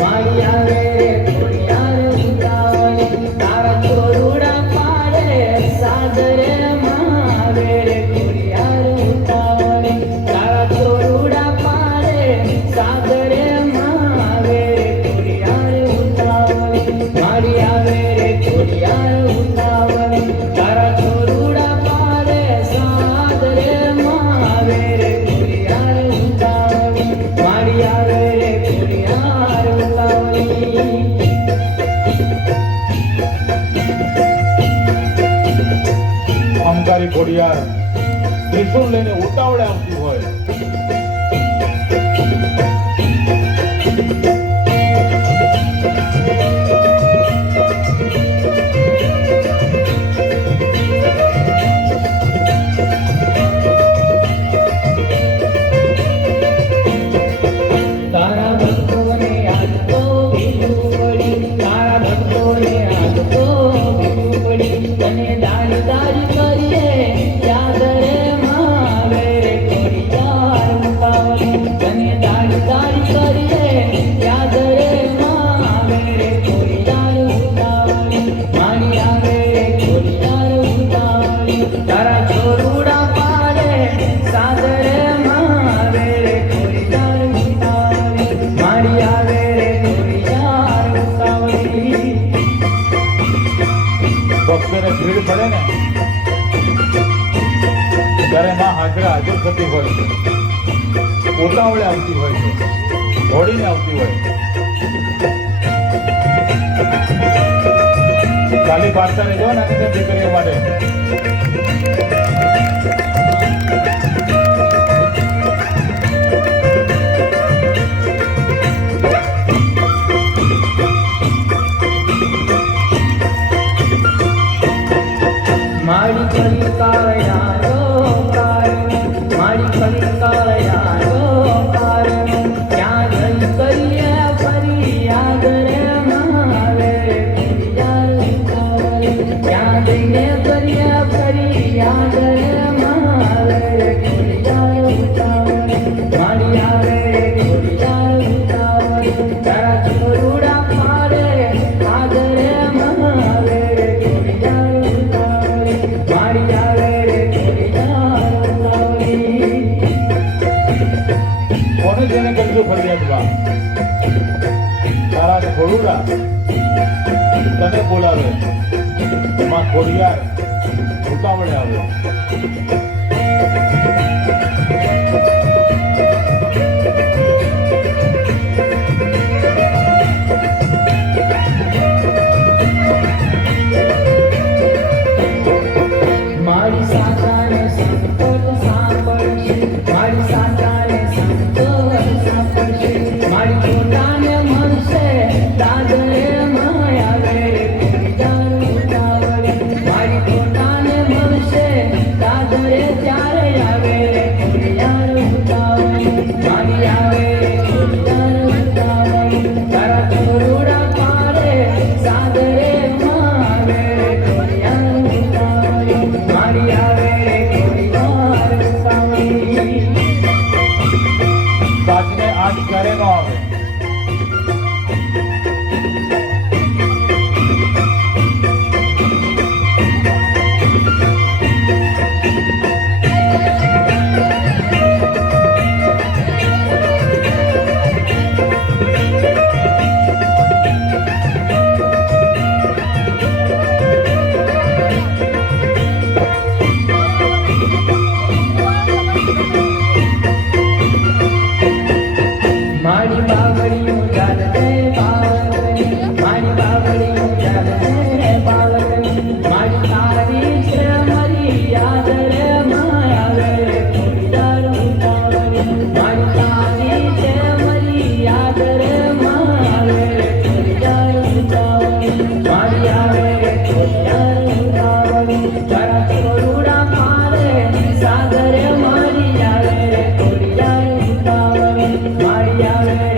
ಮಾಡಿದೆ અંગારી ખોડિયાર ત્રિશુલ લઈને ઉતાવળે આવતી હોય. ભીડ પડે ને. ત્યારે માં હાજરા હાજર થતી હોય છે. પોતાવળે આવતી હોય છે. દોડીને આવતી હોય છે. કાલી પાડતા રહેજો ને દીકરીઓ માટે. બીજો ફરિયાદ બા તારા ખોડુરા તને બોલાવે. માં ખોડિયાર ઉતાવળે આવ્યો Rádio Glória Nova. Yeah.